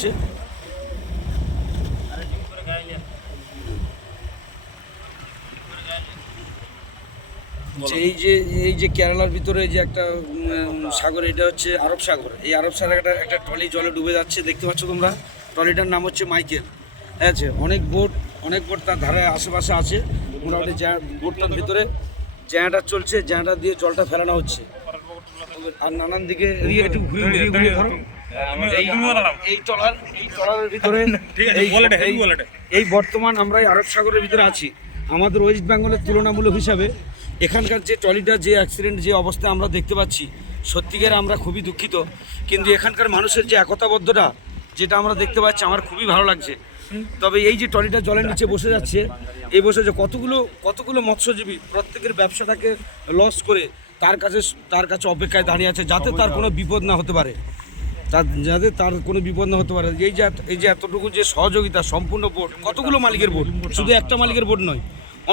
হচ্ছে। এই যে কেরালার ভিতরে যে একটা সাগর, এটা হচ্ছে আরব সাগর। এই আরব সাগরে একটা ট্রলি জলে ডুবে যাচ্ছে, দেখতে পাচ্ছ তোমরা। ট্রলিটার নাম হচ্ছে মাইকেল। আছে অনেক বোট তার ধারে আশেপাশে আছে। মোটামুটি বোটটার ভিতরে জ্যাঁটা চলছে, জ্যাঁটা দিয়ে জলটা ফেলানো হচ্ছে। আর নানান দিকে একটু ঘুরিয়ে ধরো। এই ট্রলারের ভিতরে এই বর্তমান আমরা এই আরব সাগরের ভিতরে আছি। আমাদের ওয়েস্ট বেঙ্গলের তুলনামূলক হিসাবে এখানকার যে ট্রলিটা, যে অ্যাক্সিডেন্ট, যে অবস্থা আমরা দেখতে পাচ্ছি, সত্যিকার আমরা খুবই দুঃখিত। কিন্তু এখানকার মানুষের যে একতাবদ্ধতা, যেটা আমরা দেখতে পাচ্ছি, আমার খুবই ভালো লাগছে। তবে এই যে ট্রলিটা জলের নিচে বসে যাচ্ছে, এই বসে যে কতগুলো মৎস্যজীবী প্রত্যেকের ব্যবসাটাকে লস করে তার কাছে অপেক্ষায় দাঁড়িয়ে আছে, যাতে তার কোনো বিপদ না হতে পারে, এই যে এতটুকু যে সহযোগিতা, সম্পূর্ণ বোট, কতগুলো মালিকের বোট, শুধু একটা মালিকের বোট নয়,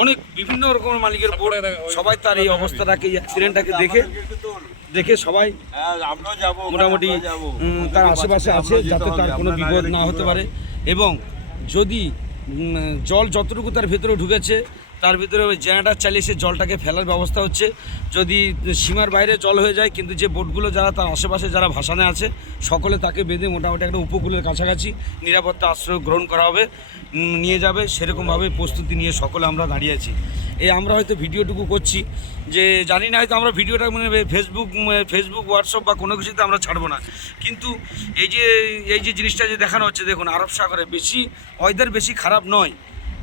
অনেক বিভিন্ন রকমের মালিকের বোট। সবাই তার এই অবস্থাটাকে, এই অ্যাক্সিডেন্টটাকে দেখে সবাই মোটামুটি তার আশেপাশে আছে, যাতে তার কোনো বিপদ না হতে পারে। এবং যদি জল যতটুকু তার ভেতরে ঢুকেছে, তার ভিতরে ওই জেনারেটর চালিয়ে সে জলটাকে ফেলার ব্যবস্থা হচ্ছে। যদি সীমার বাইরে জল হয়ে যায়, কিন্তু যে বোটগুলো যারা তার আশেপাশে যারা ভাসানে আছে, সকলে তাকে বেঁধে মোটামুটি একটা উপকূলের কাছাকাছি নিরাপত্তা আশ্রয় গ্রহণ করা হবে, নিয়ে যাবে। সেরকমভাবে প্রস্তুতি নিয়ে সকলে আমরা দাঁড়িয়ে আছি। আমরা হয়তো ভিডিওটুকু করছি, যে জানি না হয়তো আমরা ভিডিওটা ফেসবুক, হোয়াটসঅ্যাপ বা কোনো কিছুতে আমরা ছাড়বো না। কিন্তু এই যে জিনিসটা যে দেখানো হচ্ছে, দেখুন আরব সাগরে ওয়েদার বেশি খারাপ নয়,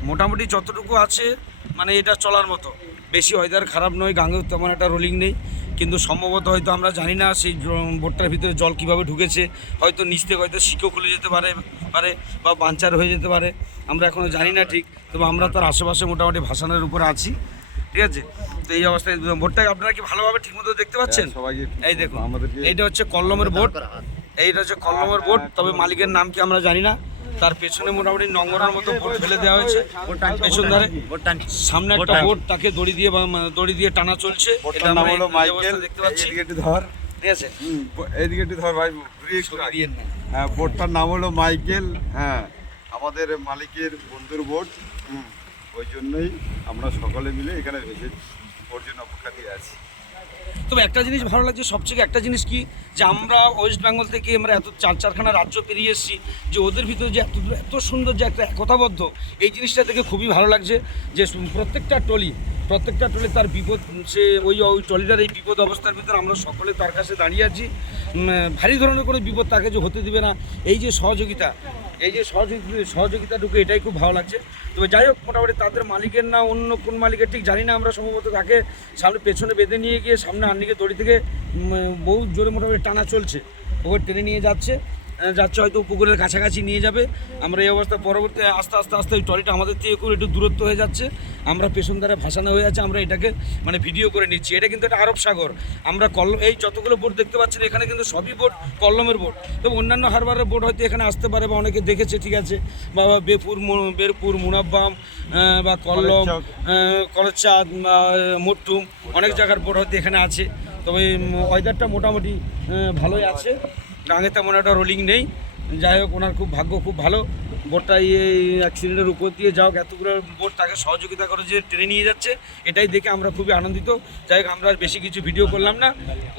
মোটামুটি যতটুকু আছে এটা চলার মতো। বেশি ওয়েদার খারাপ নয়, গাঙেও তেমন একটা রোলিং নেই। কিন্তু সম্ভবত হয়তো আমরা জানি না সেই বোটটার ভিতরে জল কীভাবে ঢুকেছে। হয়তো নিচ থেকে হয়তো শিকও খুলে যেতে পারে বা পাঞ্চার হয়ে যেতে পারে, আমরা এখনও জানি না ঠিক। তবে আমরা তার আশেপাশে মোটামুটি ভাসানের উপরে আছি, ঠিক আছে। তো এই অবস্থায় বোটটাকে আপনারা কি ভালোভাবে ঠিকমতো দেখতে পাচ্ছেন? এই দেখুন, এইটা হচ্ছে কল্লমের বোট, তবে মালিকের নাম কি আমরা জানি না। তার পেছনে মোটামুটি নোংরার মতো বোট ফেলে দেওয়া হয়েছে পেছন ধারে। সামনে একটা বোট, তাকে দড়ি দিয়ে টানা চলছে। এটা আমরা দেখতে পাচ্ছি, ঠিক আছে। এইদিকে ধর ভাই, হ্যাঁ, বোটটার নাম হলো মাইকেল। হ্যাঁ, আমাদের মালিকের বন্ধুর বোট। ওই জন্যই আমরা সকলে মিলে এখানে ভেসে ওর জন্য অপেক্ষা দিয়ে আছি। তবে একটা জিনিস ভালো লাগছে, সবচেয়ে একটা জিনিস কি, যে আমরা ওয়েস্ট বেঙ্গল থেকে আমরা এত চারখানা রাজ্য পেরিয়ে এসেছি, যে ওদের ভিতরে যে এত সুন্দর যে একটা একতাবদ্ধ, এই জিনিসটা থেকে খুবই ভালো লাগছে। যে প্রত্যেকটা ট্রলি তার বিপদ, সে ওই ট্রলিটার এই বিপদ অবস্থার ভিতরে আমরা সকলে তার কাছে দাঁড়িয়ে আছি। ভারী ধরনের কোনো বিপদ তাকে যে হতে দিবে না। এই যে সহযোগিতাটুকু, এটাই খুব ভালো লাগছে। তবে যাই হোক, মোটামুটি তাদের মালিকের না অন্য কোন মালিকের ঠিক জানি না আমরা, সম্ভবত তাকে সামনে পেছনে বেঁধে নিয়ে গিয়ে সামনে আন্নিকে দড়ি থেকে বহু জোরে মোটামুটি টানা চলছে, ওকে টেনে নিয়ে যাচ্ছে হয়তো পুকুরের কাছাকাছি নিয়ে যাবে। আমরা এই অবস্থা পরবর্তী আস্তে ওই ট্রলিটা আমাদের থেকে একটু দূরত্ব হয়ে যাচ্ছে, আমরা পেছন ধারে ভাসানো হয়ে আছে। আমরা এটাকে ভিডিও করে নিচ্ছি। এটা কিন্তু একটা আরব সাগর। আমরা এই যতগুলো বোট দেখতে পাচ্ছেন, এখানে কিন্তু সবই বোট কল্লমের বোট। তবে অন্যান্য হারবারের বোট হয়তো এখানে আসতে পারে, বা অনেকে দেখেছে, ঠিক আছে। বা বেরপুর, মুনাব্বাম বা কল্লম, কলচাঁদ, মট্টুম, অনেক জায়গার বোট হয়তো এখানে আছে। তবে ওয়েদারটা মোটামুটি ভালোই আছে, গাঙে তেমন একটা রোলিং নেই। যাই হোক, ওনার ভাগ্য খুব ভালো। বোটটা এই অ্যাক্সিডেন্টের উপর দিয়ে যাও, এতগুলো বোট তাকে সহযোগিতা করে যে ট্রেনে নিয়ে যাচ্ছে, এটাই দেখে আমরা খুবই আনন্দিত। যাই হোক, আমরা আর বেশি কিছু ভিডিও করলাম না,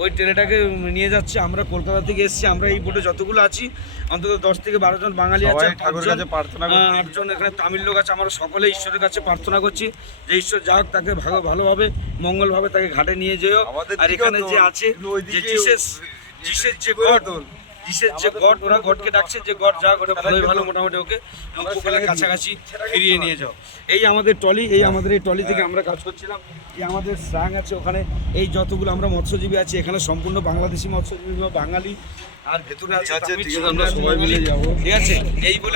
ওই ট্রেনেটাকে নিয়ে যাচ্ছে। আমরা কলকাতা থেকে এসেছি, আমরা এই বোটে যতগুলো আছি, অন্তত 10 থেকে 12 জন বাঙালি আছে, 8 জন এখানে তামিল লোক আছে। আমরা সকলে ঈশ্বরের কাছে প্রার্থনা করছি যে ঈশ্বর যা হোক তাকে ভালোভাবে, মঙ্গলভাবে তাকে ঘাটে নিয়ে যেও। আর এখানে যে আছে যে জিসের যে গড, ওরা গডকে ডাকছে যে গড যা করে ভালো মোটামুটি ওকে উপকূলের কাছাকাছি ফিরিয়ে নিয়ে যাও। এই আমাদের এই ট্রলি থেকে আমরা কাজ করছিলাম। এই আমাদের স্রাং আছে ওখানে, এই যতগুলো আমরা মৎস্যজীবী আছি এখানে সম্পূর্ণ বাংলাদেশি মৎস্যজীবী বা বাঙালি, আর ভেতরে আছে আমরা সবাই মিলে যাবো, ঠিক আছে। এই বলে